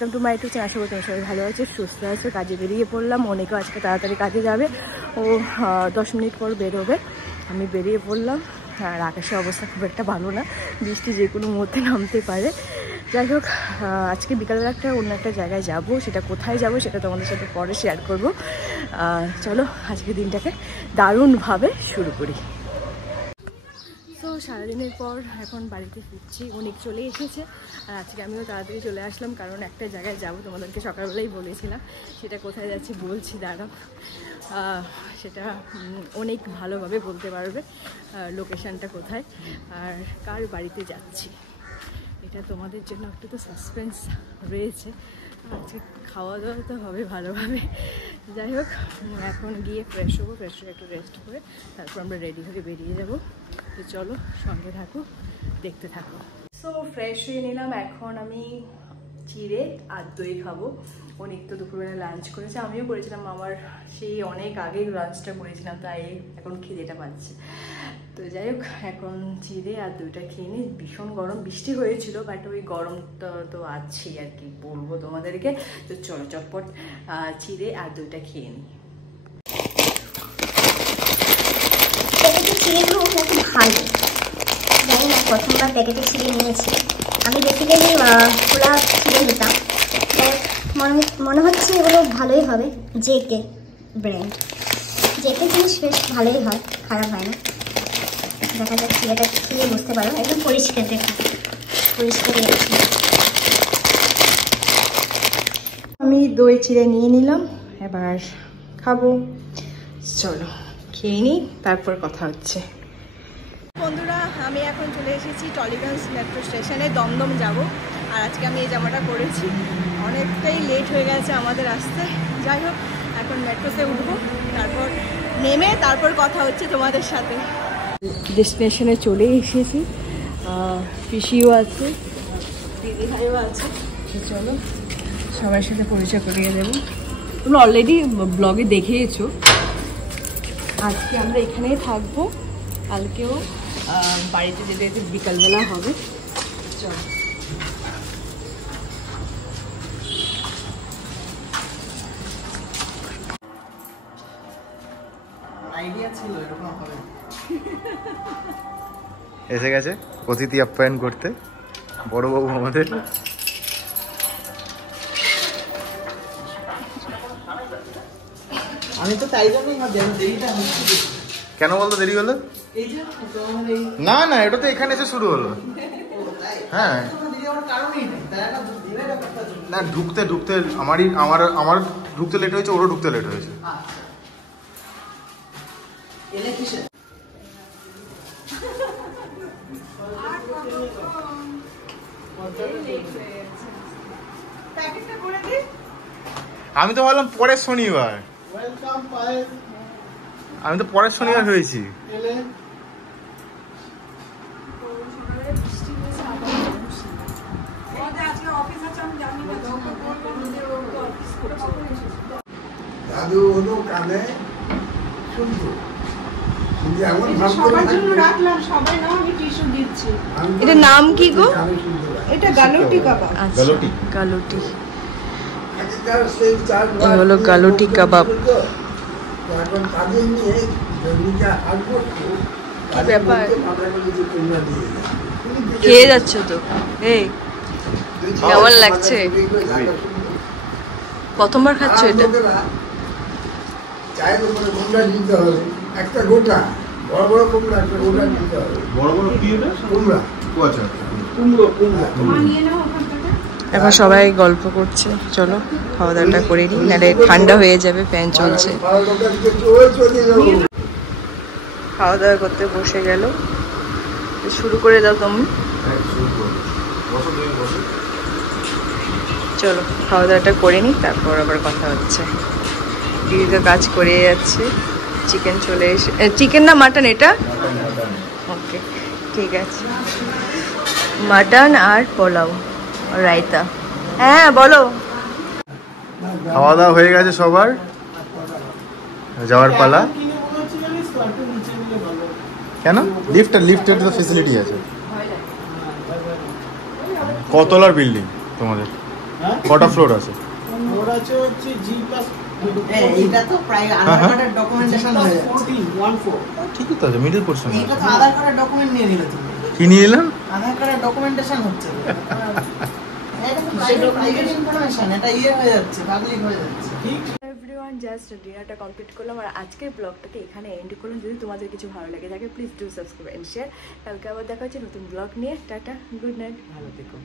Welcome to my YouTube channel. আশা করি তোমরা সবাই ভালো আছে, সুস্থ আছো। কাজে বেরিয়ে পড়লাম, অনেকেও আজকে তাড়াতাড়ি কাজে যাবে, ও 10 মিনিট পর বেরোবে। আমি বেরিয়ে পড়লাম, আর আকাশের অবস্থা খুব একটা ভালো না, বৃষ্টি যে কোনো মুহূর্তে নামতে পারে। যাই হোক, আজকে বিকালবেলা অন্য একটা জায়গায় যাব, সেটা কোথায় যাব সেটা তোমাদের সাথে পরে শেয়ার করব। চলো আজকে দিনটাকে দারুণভাবে শুরু করি। তো সারাদিনের পর এখন বাড়িতে ফিরছি, অনেক চলে এসেছে, আর আজকে আমিও তাড়াতাড়ি চলে আসলাম কারণ একটা জায়গায় যাব, তোমাদেরকে সকালবেলাই বলেছিলাম। সেটা কোথায় যাচ্ছি বলছি, দাঁড়াও। সেটা অনেক ভালোভাবে বলতে পারবে লোকেশানটা কোথায় আর কার বাড়িতে যাচ্ছি, এটা তোমাদের জন্য একটু তো সাসপেন্স রয়েছে। আজকে খাওয়া দাওয়া তো হবে ভালোভাবে। যাই হোক, এখন গিয়ে ফ্রেশ হবো, ফ্রেশ হয়ে একটু রেস্ট করে তারপর আমরা রেডি হয়ে বেরিয়ে যাব। তো চলো সঙ্গে থাকো, দেখতে থাকো। সো ফ্রেশ হয়ে নিলাম, এখন আমি চিড়ে আর দই খাবো। অনেক তো দুপুরবেলা লাঞ্চ করেছে, আমিও করেছিলাম, আমার সেই অনেক আগেই লাঞ্চটা করেছিলাম, তাই এখন খিদেটা পাচ্ছে। তো যাই হোক, এখন চিড়ে আর দইটা খেয়ে নিই। ভীষণ গরম, বৃষ্টি হয়েছিল, বাট ওই গরমটা তো আছেই, আর কি বলবো তোমাদেরকে। তো চলো চটপট চিড়ে আর দইটা খেয়ে নিই। চিড়েগুলো খুব ভালো, জানি না প্রথমবার প্যাকেটে চিড়ে নিয়েছি। আমি বেসিক্যালি খোলা চিড়ে নিতাম, মনে হচ্ছে এগুলো ভালোই হবে। জেকে ব্র্যান্ড, জেকে জিনিস বেশ ভালোই হয়, খারাপ হয় না। দেখা যাক, চিড়েটা খেয়ে বুঝতে পারো, একদম পরিষ্কার, দেখো পরিষ্কার। আমি দই চিড়ে নিয়ে নিলাম, এবার খাবো। চলো খেয়ে নিই, তারপর কথা হচ্ছে। বন্ধুরা, আমি এখন চলে এসেছি টলিগঞ্জ মেট্রো স্টেশনে, দমদম যাব। আর আজকে আমি এই জামাটা পরেছি, অনেকটাই লেট হয়ে গেছে আমাদের আসতে। যাই হোক, এখন মেট্রোতে উঠবো, তারপর নেমে তারপর কথা হচ্ছে তোমাদের সাথে। ডেস্টিনেশনে চলে এসেছি, পিসিও আছে, দিদি ভাইও আছে। চলো সবার সাথে পরিচয় করিয়ে দেবো। তোমরা অলরেডি ব্লগে দেখেইছো। আজকে আমরা এখানেই থাকবো, কালকেও বাড়িতে যেতে যেতে বিকালবেলা হবে। চলো আইডিয়া ছিল এরকম হবে। এসে গেছে অতিথি আপ্যায়ন করতে বড়বাবু আমাদের। আমি তো তাই জন্যই দেরিটা হচ্ছে। কেন বলতো দেরি হলো? না না, এটা তো এখানে এসে শুরু হলো। হ্যাঁ না, ঢুকতে ঢুকতে আমার ঢুকতে লেট হয়েছে, ওরও ঢুকতে লেট হয়েছে। আমি তো ভাবলাম পরের শনিবার, আমি তো পরের শনিবার হয়েছি। দাদু হলো কানে শুনতো, এটার নাম কি গো? এটা গালুটি কাবাব। গালুটি, গালুটি, হলো গালুটি কাবাব। কি ব্যাপার, খেয়ে যাচ্ছ তো? এই কেমন লাগছে? প্রথমবার খাচ্ছ এটা? চায়ের উপরে কুমড়া দিতে হবে, একটা গোটা বড় বড় কুমড়া, একটা গোটা দিতে হবে। বড় বড় কি এটা? কুমড়া। আচ্ছা, কুমড়ো কুমড়া। এখন সবাই গল্প করছে, চলো খাওয়া দাওয়াটা করে নিই, নাহলে ঠান্ডা হয়ে যাবে, ফ্যান চলছে। খাওয়া দাওয়া করতে বসে গেল, শুরু করে দাও তুমি। চলো খাওয়া দাওয়াটা করে নিই, তারপর আবার কথা হচ্ছে। দিদি তো কাজ করে যাচ্ছে। চিকেন চলে এসে, চিকেন না মাটন এটা? ওকে ঠিক আছে, মাটন আর পোলাও আর রায়তা। হ্যাঁ বলো। খাওয়া দাওয়া হয়ে গেছে সবার, যাওয়ার পালা। কেন? লিফটের তো ফেসিলিটি আছে। কতলার বিল্ডিং তোমাদের? কটা ফ্লোর আছে? ওর আছে হচ্ছে জি প্লাস এইটা তো প্রায় আধার কার্ডের ডকুমেন্টেশন হয়ে যাচ্ছে 14 ঠিকই তো আছে, মিডল পোর্শন। এইটা তো আধার কার্ডের ডকুমেন্ট নিয়ে নিলে তুমি। কি নিয়ে এলেন? আধার কার্ডের ডকুমেন্টেশন হচ্ছে এটা তো প্রাইভেট ইনফরমেশন, এটা হয়ে যাচ্ছে, পাবলিক হয়ে যাচ্ছে। ঠিক এভরিওয়ান, জাস্ট ডিনারটা কমপ্লিট করলাম আর আজকের ব্লগটাকে এখানে এন্ড করলাম। যদি তোমাদের কিছু ভালো লেগে থাকে please do subscribe and share. কালকে আবার দেখা হচ্ছে নতুন ব্লগ নিয়ে। টাটা, গুড নাইট, ভালো থেকো।